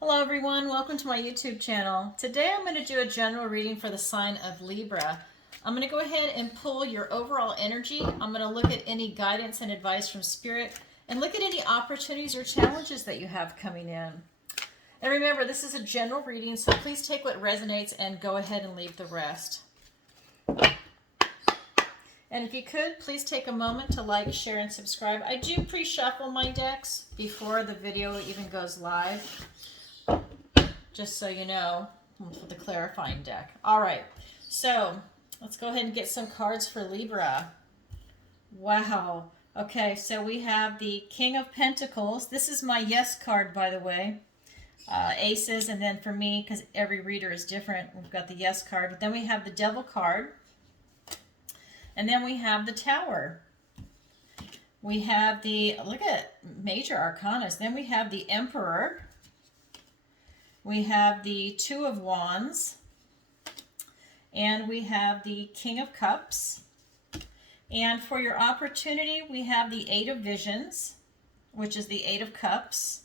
Hello everyone, welcome to my YouTube channel. Today I'm going to do a general reading for the sign of Libra. I'm going to go ahead and pull your overall energy. I'm going to look at any guidance and advice from Spirit and look at any opportunities or challenges that you have coming in. And remember, this is a general reading, so please take what resonates and go ahead and leave the rest. And if you could, please take a moment to like, share, and subscribe. I do pre-shuffle my decks before the video even goes live, just so you know, for the clarifying deck. All right, so let's go ahead and get some cards for Libra. Wow. Okay, so we have the King of Pentacles. This is my yes card, by the way. Aces, and then for me, because every reader is different, we've got the yes card. But then we have the Devil card. And then we have the Tower. We have the, look at Major Arcanas. Then we have the Emperor. We have the Two of Wands. And we have the King of Cups. And for your opportunity, we have the Eight of Visions, which is the Eight of Cups.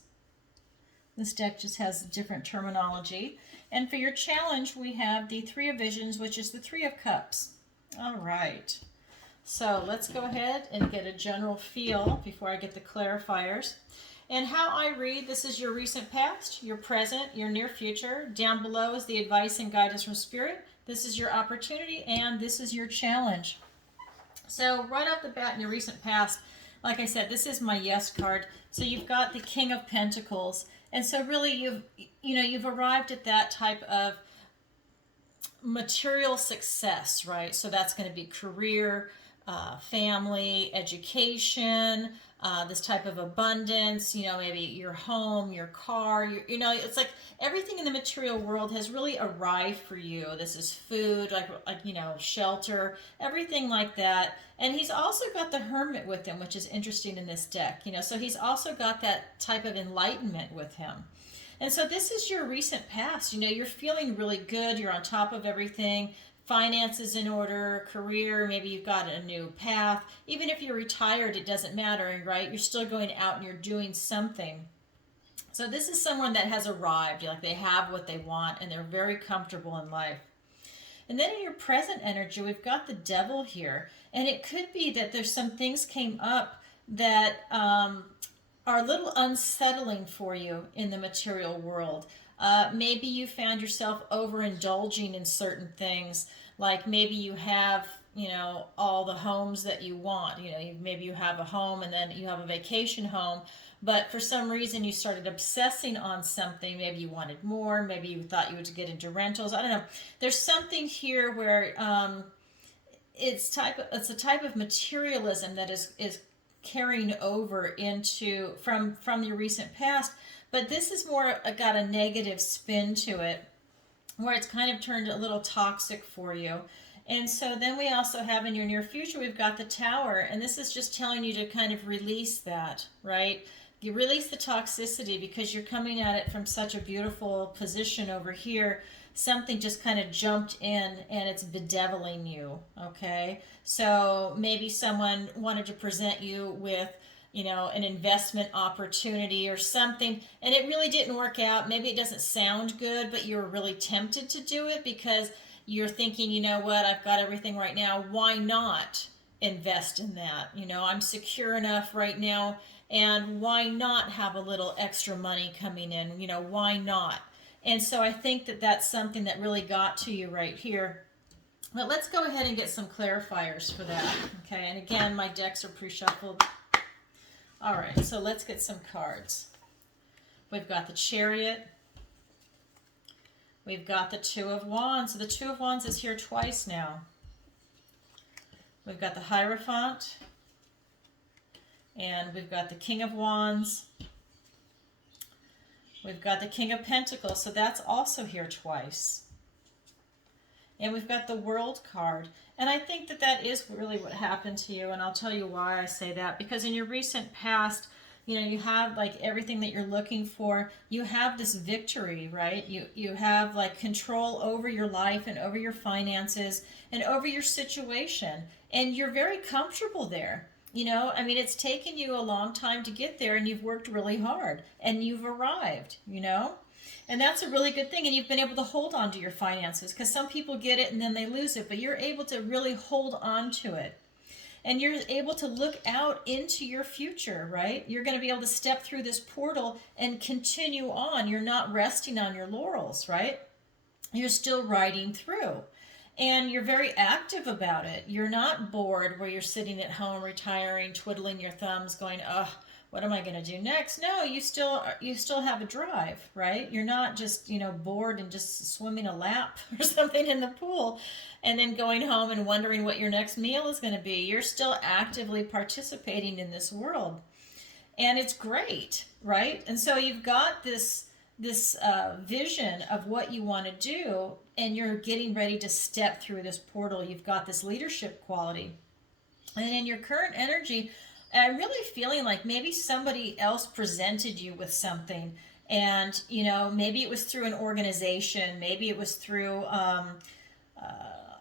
This deck just has different terminology. And for your challenge, we have the Three of Visions, which is the Three of Cups. All right. So let's go ahead and get a general feel before I get the clarifiers. And how I read, this is your recent past, your present, your near future. Down below is the advice and guidance from Spirit. This is your opportunity, and this is your challenge. So right off the bat in your recent past, like I said, this is my yes card. So you've got the King of Pentacles. And so really you've arrived at that type of material success, right? So that's going to be career, family, education, this type of abundance, maybe your home, your car, it's like everything in the material world has really arrived for you. This is food, like shelter, everything like that. And he's also got the Hermit with him, which is interesting in this deck, so he's also got that type of enlightenment with him. And so this is your recent past. You're feeling really good. You're on top of everything. Finances in order, career, maybe you've got a new path. Even if you're retired, it doesn't matter, right? You're still going out and you're doing something. So this is someone that has arrived. Like they have what they want and they're very comfortable in life. And then in your present energy, we've got the Devil here. And it could be that there's some things came up that are a little unsettling for you in the material world. Maybe you found yourself overindulging in certain things, like maybe you have, all the homes that you want. Maybe you have a home and then you have a vacation home, but for some reason you started obsessing on something. Maybe you wanted more. Maybe you thought you would get into rentals. I don't know. There's something here where it's a type of materialism that is carrying over into from your recent past, but this is more got a negative spin to it, where it's kind of turned a little toxic for you. And so then we also have in your near future, we've got the Tower, and this is just telling you to kind of release that, right? You release the toxicity because you're coming at it from such a beautiful position over here. Something just kind of jumped in and it's bedeviling you, okay? So maybe someone wanted to present you with, an investment opportunity or something, and it really didn't work out. Maybe it doesn't sound good, but you're really tempted to do it because you're thinking, you know what, I've got everything right now. Why not invest in that? I'm secure enough right now, and why not have a little extra money coming in? Why not? And so I think that that's something that really got to you right here. But let's go ahead and get some clarifiers for that. Okay, and again, my decks are pre-shuffled. All right, so let's get some cards. We've got the Chariot. We've got the Two of Wands. So the Two of Wands is here twice now. We've got the Hierophant. And we've got the King of Wands. We've got the King of Pentacles, so that's also here twice. And we've got the World card. And I think that that is really what happened to you, and I'll tell you why I say that. Because in your recent past, you have like everything that you're looking for. You have this victory, right? You have like control over your life and over your finances and over your situation. And you're very comfortable there. You know, I mean, it's taken you a long time to get there, and you've worked really hard and you've arrived, you know? And that's a really good thing. And you've been able to hold on to your finances, because some people get it and then they lose it, but you're able to really hold on to it. And you're able to look out into your future, right? You're going to be able to step through this portal and continue on. You're not resting on your laurels, right? You're still riding through. And you're very active about it. You're not bored where you're sitting at home retiring, twiddling your thumbs, going, "Oh, what am I going to do next?" No, you still have a drive, right? You're not just, bored and just swimming a lap or something in the pool and then going home and wondering what your next meal is going to be. You're still actively participating in this world. And it's great, right? And so you've got this vision of what you want to do, and you're getting ready to step through this portal. You've got this leadership quality. And in your current energy, I'm really feeling like maybe somebody else presented you with something. And, maybe it was through an organization. Maybe it was through,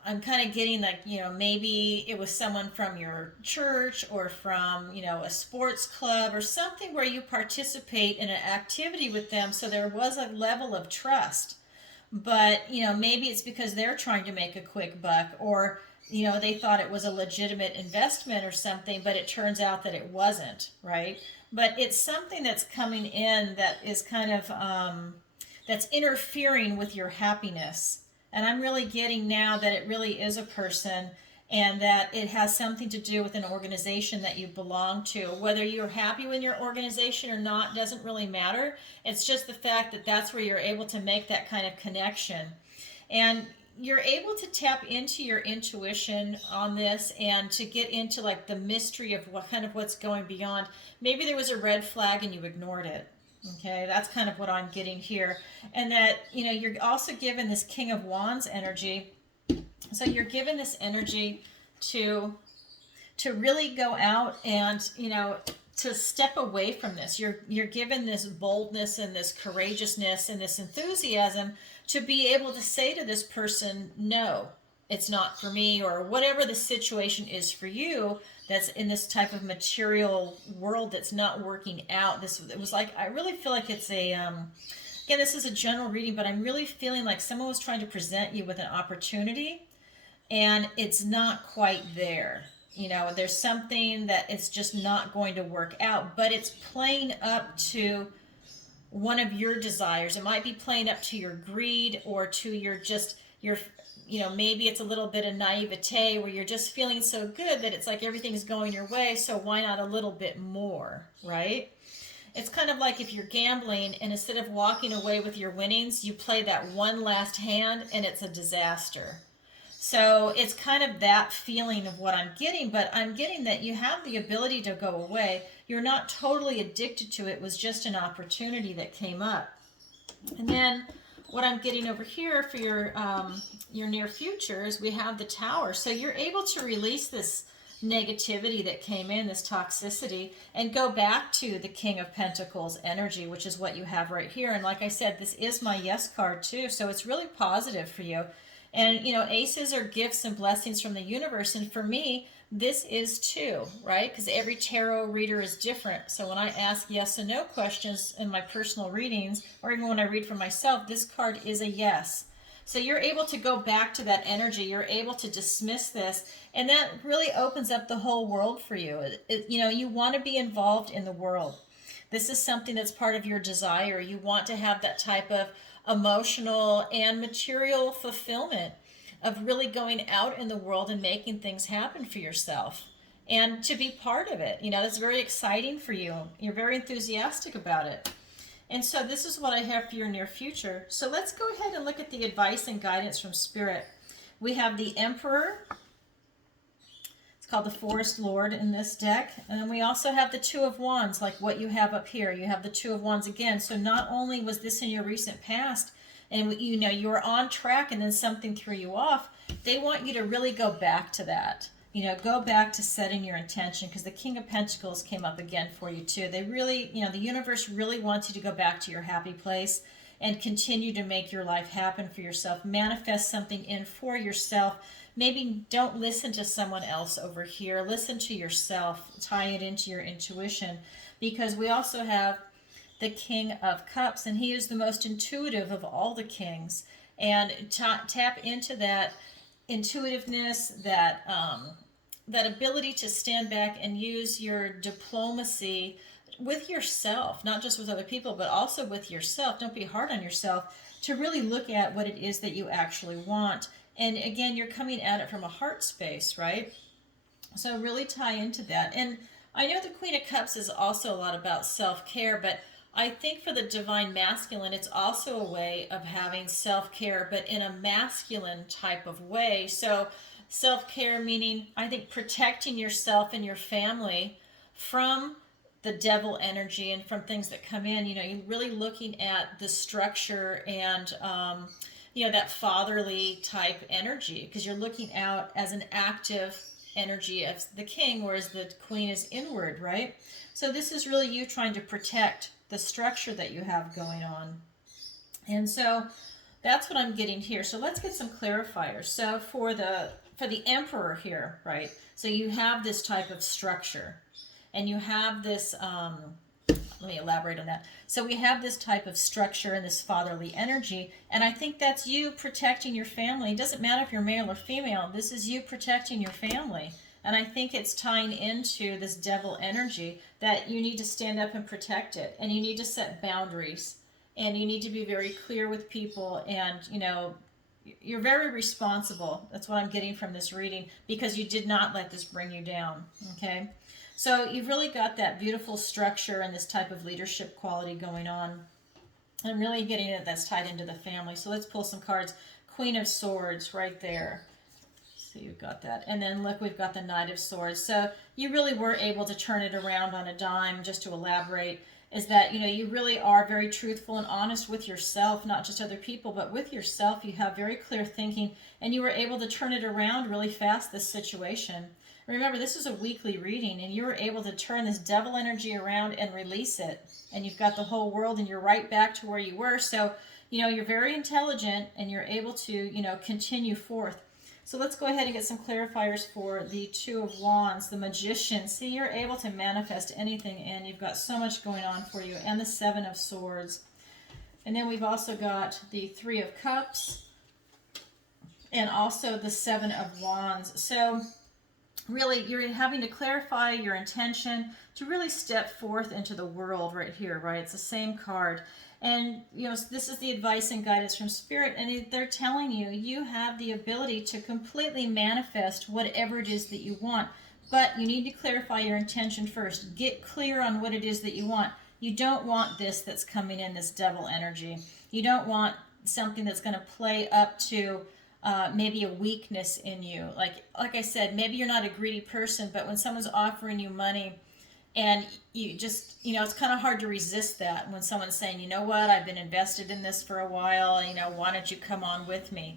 I'm kind of getting like, maybe it was someone from your church or from, a sports club or something where you participate in an activity with them. So there was a level of trust. But, maybe it's because they're trying to make a quick buck, or, they thought it was a legitimate investment or something, but it turns out that it wasn't, right? But it's something that's coming in that is kind of, that's interfering with your happiness. And I'm really getting now that it really is a person, and that it has something to do with an organization that you belong to. Whether you're happy with your organization or not doesn't really matter. It's just the fact that that's where you're able to make that kind of connection. And you're able to tap into your intuition on this, and to get into like the mystery of what's going beyond. Maybe there was a red flag and you ignored it. Okay, that's kind of what I'm getting here. And that, you're also given this King of Wands energy. So you're given this energy to really go out and, to step away from this. You're given this boldness and this courageousness and this enthusiasm to be able to say to this person, "No, it's not for me," or whatever the situation is for you that's in this type of material world that's not working out. It was like, I really feel like it's again, this is a general reading, but I'm really feeling like someone was trying to present you with an opportunity, and it's not quite there. There's something that it's just not going to work out, but it's playing up to one of your desires. It might be playing up to your greed, or to your maybe it's a little bit of naivete where you're just feeling so good that it's like everything's going your way, so why not a little bit more, right? It's kind of like if you're gambling, and instead of walking away with your winnings, you play that one last hand and it's a disaster. So it's kind of that feeling of what I'm getting, but I'm getting that you have the ability to go away. You're not totally addicted to it. It was just an opportunity that came up. And then what I'm getting over here for your near future is we have the Tower. So you're able to release this negativity that came in, this toxicity, and go back to the King of Pentacles energy, which is what you have right here. And like I said, this is my yes card too, so it's really positive for you. And, aces are gifts and blessings from the universe. And for me, this is too, right? Because every tarot reader is different. So when I ask yes and no questions in my personal readings, or even when I read for myself, this card is a yes. So you're able to go back to that energy. You're able to dismiss this. And that really opens up the whole world for you. You want to be involved in the world. This is something that's part of your desire. You want to have that type of emotional and material fulfillment of really going out in the world and making things happen for yourself, and to be part of it. That's very exciting for you. You're very enthusiastic about it. And so this is what I have for your near future. So let's go ahead and look at the advice and guidance from Spirit. We have the Emperor. It's called the Forest Lord in this deck. And then we also have the Two of Wands, like what you have up here. You have the Two of Wands again. So not only was this in your recent past, and you were on track and then something threw you off, they want you to really go back to that. Go back to setting your intention, because the King of Pentacles came up again for you too. They really, the universe really wants you to go back to your happy place and continue to make your life happen for yourself. Manifest something in for yourself, maybe don't listen to someone else over here. Listen to yourself. Tie it into your intuition, because we also have the King of Cups, and he is the most intuitive of all the kings. And tap into that intuitiveness, that ability to stand back and use your diplomacy with yourself, not just with other people, but also with yourself. Don't be hard on yourself, to really look at what it is that you actually want. And again, you're coming at it from a heart space, right? So really tie into that. And I know the Queen of Cups is also a lot about self-care, but I think for the divine masculine, it's also a way of having self-care, but in a masculine type of way. So self-care meaning, I think, protecting yourself and your family from the devil energy and from things that come in. You're really looking at the structure and, that fatherly type energy, because you're looking out as an active energy of the king, whereas the queen is inward, right? So this is really you trying to protect the structure that you have going on. And so that's what I'm getting here. So let's get some clarifiers. So for the emperor here, right? So you have this type of structure, and you have this, let me elaborate on that. So we have this type of structure and this fatherly energy, and I think that's you protecting your family. It doesn't matter if you're male or female. This is you protecting your family. And I think it's tying into this devil energy, that you need to stand up and protect it, and you need to set boundaries, and you need to be very clear with people, and you're very responsible. That's what I'm getting from this reading, because you did not let this bring you down. Okay, so you've really got that beautiful structure and this type of leadership quality going on. I'm really getting it that's tied into the family. So let's pull some cards. Queen of Swords right there. So you've got that. And then look, we've got the Knight of Swords. So you really were able to turn it around on a dime. Just to elaborate, is that, you really are very truthful and honest with yourself, not just other people, but with yourself. You have very clear thinking, and you were able to turn it around really fast, this situation. Remember, this is a weekly reading, and you were able to turn this devil energy around and release it. And you've got the whole world, and you're right back to where you were. So, you're very intelligent, and you're able to, continue forth. So let's go ahead and get some clarifiers for the Two of Wands, the Magician. See, you're able to manifest anything, and you've got so much going on for you. And the Seven of Swords. And then we've also got the Three of Cups, and also the Seven of Wands. So really, you're having to clarify your intention to really step forth into the world right here, right? It's the same card. And, this is the advice and guidance from Spirit, and they're telling you, you have the ability to completely manifest whatever it is that you want. But you need to clarify your intention first. Get clear on what it is that you want. You don't want this that's coming in, this devil energy. You don't want something that's going to play up to maybe a weakness in you. Like I said, maybe you're not a greedy person, but when someone's offering you money, and you just, it's kind of hard to resist that when someone's saying, you know what, I've been invested in this for a while, why don't you come on with me?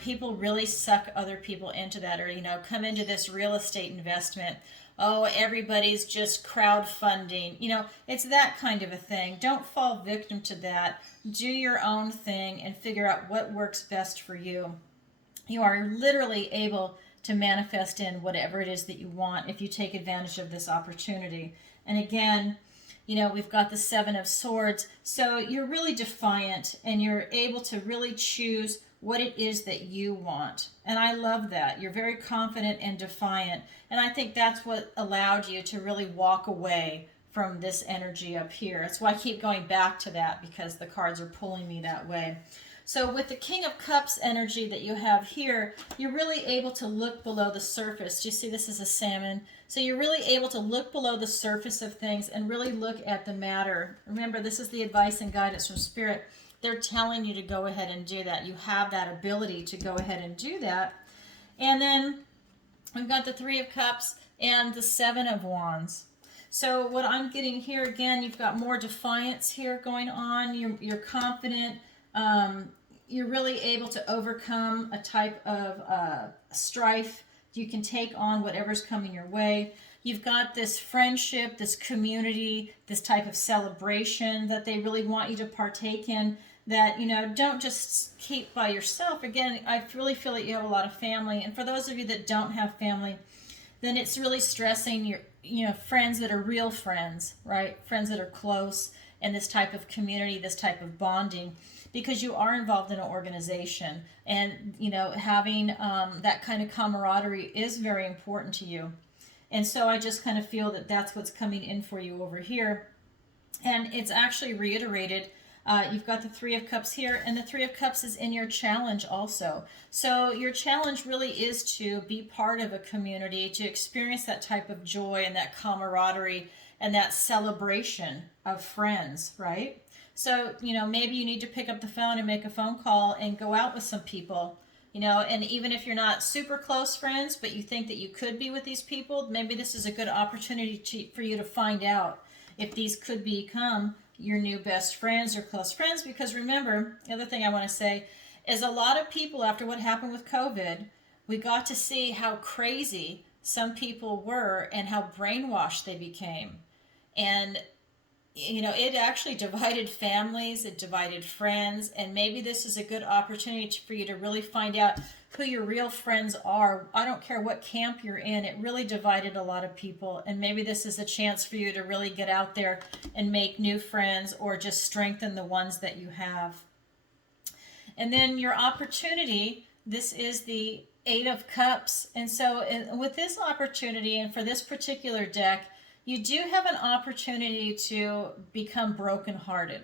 People really suck other people into that, or, come into this real estate investment. Oh, everybody's just crowdfunding. It's that kind of a thing. Don't fall victim to that. Do your own thing and figure out what works best for you. You are literally able to manifest in whatever it is that you want if you take advantage of this opportunity. And again, we've got the Seven of Swords. So you're really defiant, and you're able to really choose what it is that you want. And I love that. You're very confident and defiant. And I think that's what allowed you to really walk away from this energy up here. That's why I keep going back to that, because the cards are pulling me that way. So with the King of Cups energy that you have here, you're really able to look below the surface. Do you see this is a salmon? So you're really able to look below the surface of things and really look at the matter. Remember, this is the advice and guidance from Spirit. They're telling you to go ahead and do that. You have that ability to go ahead and do that. And then we've got the Three of Cups and the Seven of Wands. So what I'm getting here, again, you've got more defiance here going on. You're confident. You're really able to overcome a type of strife. You can take on whatever's coming your way. You've got this friendship, this community, this type of celebration that they really want you to partake in. that, don't just keep by yourself. Again, I really feel that you have a lot of family. And for those of you that don't have family, then it's really stressing your, friends that are real friends, right? Friends that are close, and this type of community, this type of bonding, because you are involved in an organization, and having that kind of camaraderie is very important to you. And so I just kind of feel that that's what's coming in for you over here. And it's actually reiterated. You've got the Three of Cups here, and the Three of Cups is in your challenge also. So your challenge really is to be part of a community, to experience that type of joy and that camaraderie and that celebration of friends, right? So, maybe you need to pick up the phone and make a phone call and go out with some people, and even if you're not super close friends, but you think that you could be with these people, maybe this is a good opportunity for you to find out if these could become your new best friends or close friends. Because remember, the other thing I want to say is a lot of people, after what happened with COVID, we got to see how crazy some people were and how brainwashed they became. And it actually divided families, it divided friends, and maybe this is a good opportunity for you to really find out who your real friends are. I don't care what camp you're in, it really divided a lot of people, and maybe this is a chance for you to really get out there and make new friends or just strengthen the ones that you have. And then your opportunity, this is the Eight of Cups. And so with this opportunity, and for this particular deck, you do have an opportunity to become brokenhearted.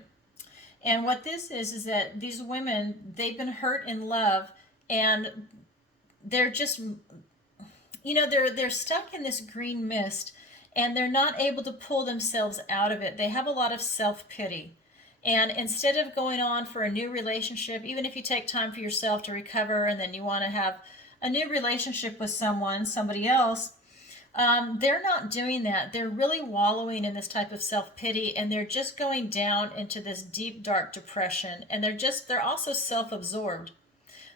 And what this is that these women, they've been hurt in love, and they're just, they're stuck in this green mist, and they're not able to pull themselves out of it. They have a lot of self-pity. And instead of going on for a new relationship, even if you take time for yourself to recover and then you want to have a new relationship with somebody else, they're not doing that. They're really wallowing in this type of self-pity, and they're just going down into this deep, dark depression. And they're also self-absorbed.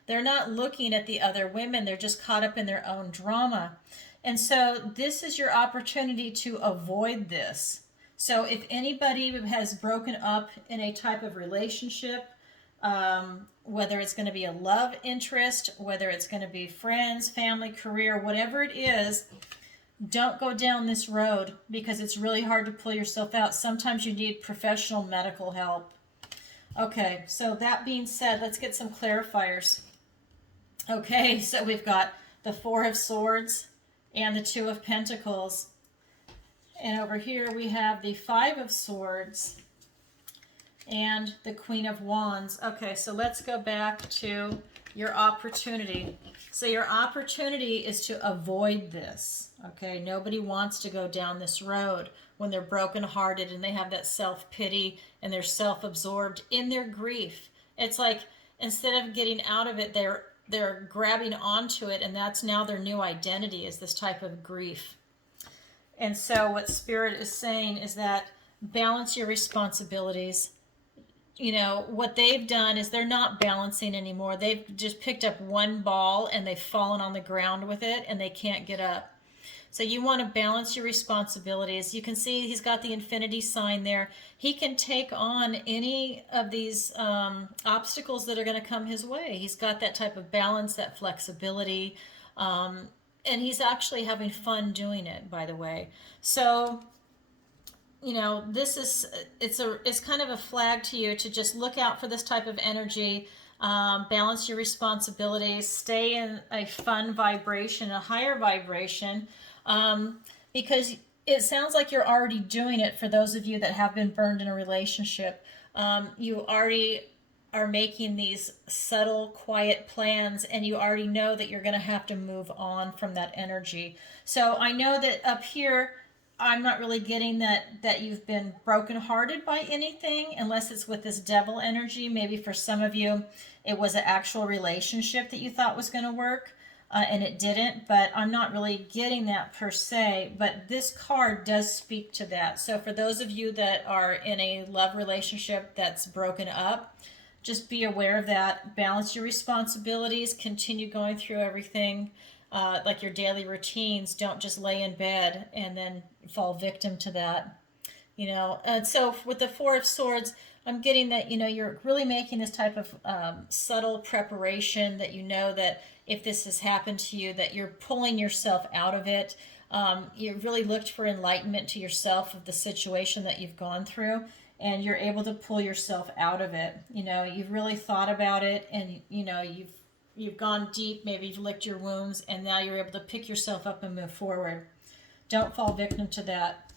They're not looking at the other women. They're just caught up in their own drama. And so this is your opportunity to avoid this. So if anybody has broken up in a type of relationship, whether it's going to be a love interest, whether it's going to be friends, family, career, whatever it is, don't go down this road, because it's really hard to pull yourself out. Sometimes you need professional medical help. Okay, so that being said, let's get some clarifiers. Okay, so we've got the Four of Swords and the Two of Pentacles. And over here we have the Five of Swords and the Queen of Wands. Okay, so let's go back to your opportunity. So your opportunity is to avoid this. Okay, nobody wants to go down this road when they're brokenhearted and they have that self-pity and they're self-absorbed in their grief. It's like instead of getting out of it, they're grabbing onto it, and that's now their new identity, is this type of grief. And so what Spirit is saying is that balance your responsibilities. What they've done is they're not balancing anymore. They've just picked up one ball and they've fallen on the ground with it and they can't get up. So you want to balance your responsibilities. You can see he's got the infinity sign there. He can take on any of these obstacles that are going to come his way. He's got that type of balance, that flexibility, and he's actually having fun doing it, by the way. So this is, it's kind of a flag to you to just look out for this type of energy, balance your responsibilities, stay in a fun vibration, a higher vibration, because it sounds like you're already doing it. For those of you that have been burned in a relationship, you already are making these subtle, quiet plans, and you already know that you're going to have to move on from that energy. So I know that up here, I'm not really getting that you've been brokenhearted by anything, unless it's with this devil energy. Maybe for some of you, it was an actual relationship that you thought was going to work, and it didn't. But I'm not really getting that per se. But this card does speak to that. So for those of you that are in a love relationship that's broken up, just be aware of that. Balance your responsibilities. Continue going through everything. Like your daily routines. Don't just lay in bed and then fall victim to that. And so with the Four of Swords, I'm getting that, you're really making this type of subtle preparation, that that if this has happened to you, that you're pulling yourself out of it. You've really looked for enlightenment to yourself of the situation that you've gone through, and you're able to pull yourself out of it. You've really thought about it, and you've gone deep. Maybe you've licked your wounds, and now you're able to pick yourself up and move forward. Don't fall victim to that.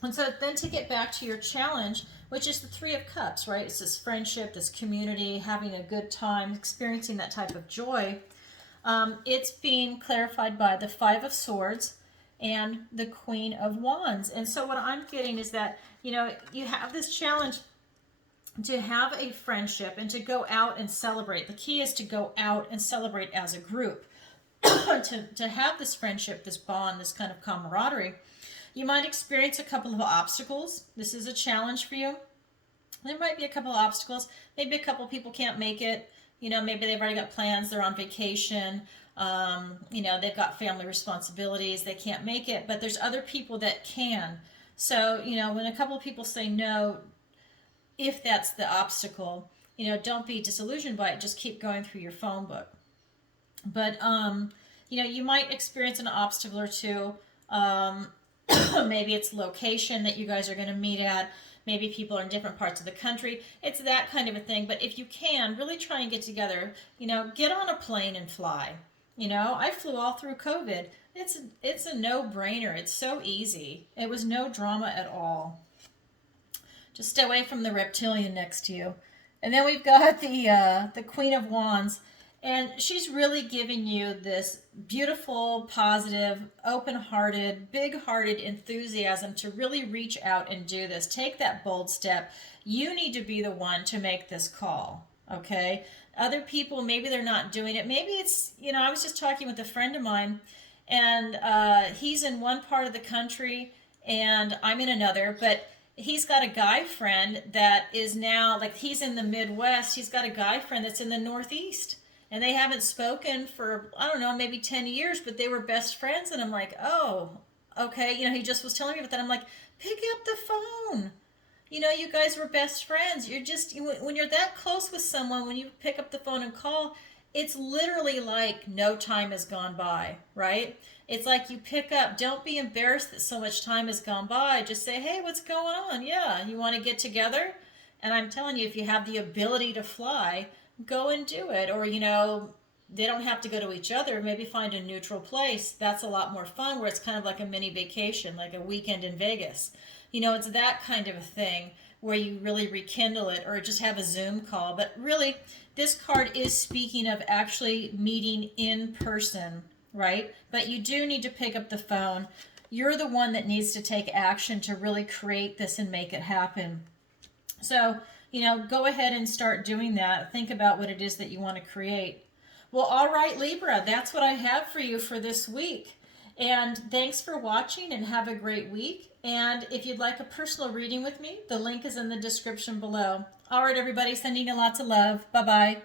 And so then, to get back to your challenge, which is the Three of Cups, right? It's this friendship, this community, having a good time, experiencing that type of joy. It's being clarified by the Five of Swords and the Queen of Wands. And so what I'm getting is that, you have this challenge to have a friendship and to go out and celebrate. The key is to go out and celebrate as a group. to have this friendship, this bond, this kind of camaraderie. You might experience a couple of obstacles. This is a challenge for you. There might be a couple of obstacles. Maybe a couple of people can't make it. Maybe they've already got plans. They're on vacation. They've got family responsibilities. They can't make it. But there's other people that can. So, when a couple of people say no, if that's the obstacle, don't be disillusioned by it. Just keep going through your phone book. But, you might experience an obstacle or two. Maybe it's location that you guys are going to meet at. Maybe people are in different parts of the country. It's that kind of a thing. But if you can, really try and get together. Get on a plane and fly. I flew all through COVID. It's a no-brainer. It's so easy. It was no drama at all. Just stay away from the reptilian next to you. And then we've got the Queen of Wands. And she's really giving you this beautiful, positive, open-hearted, big-hearted enthusiasm to really reach out and do this. Take that bold step. You need to be the one to make this call, okay? Other people, maybe they're not doing it. Maybe it's, I was just talking with a friend of mine, and he's in one part of the country, and I'm in another, but he's got a guy friend that is now, like, he's in the Midwest. He's got a guy friend that's in the Northeast. And they haven't spoken for, I don't know, maybe 10 years, but they were best friends. And I'm like, oh, okay. He just was telling me about that. I'm like, pick up the phone. You guys were best friends. You're just, when you're that close with someone, when you pick up the phone and call, it's literally like no time has gone by, right? It's like you pick up. Don't be embarrassed that so much time has gone by. Just say, hey, what's going on? Yeah, you want to get together? And I'm telling you, if you have the ability to fly, go and do it. Or, they don't have to go to each other. Maybe find a neutral place. That's a lot more fun, where it's kind of like a mini vacation, like a weekend in Vegas. It's that kind of a thing where you really rekindle it, or just have a Zoom call. But really, this card is speaking of actually meeting in person, right? But you do need to pick up the phone. You're the one that needs to take action to really create this and make it happen. So, go ahead and start doing that. Think about what it is that you want to create. Well, all right, Libra, that's what I have for you for this week. And thanks for watching, and have a great week. And if you'd like a personal reading with me, the link is in the description below. All right, everybody, sending you lots of love. Bye-bye.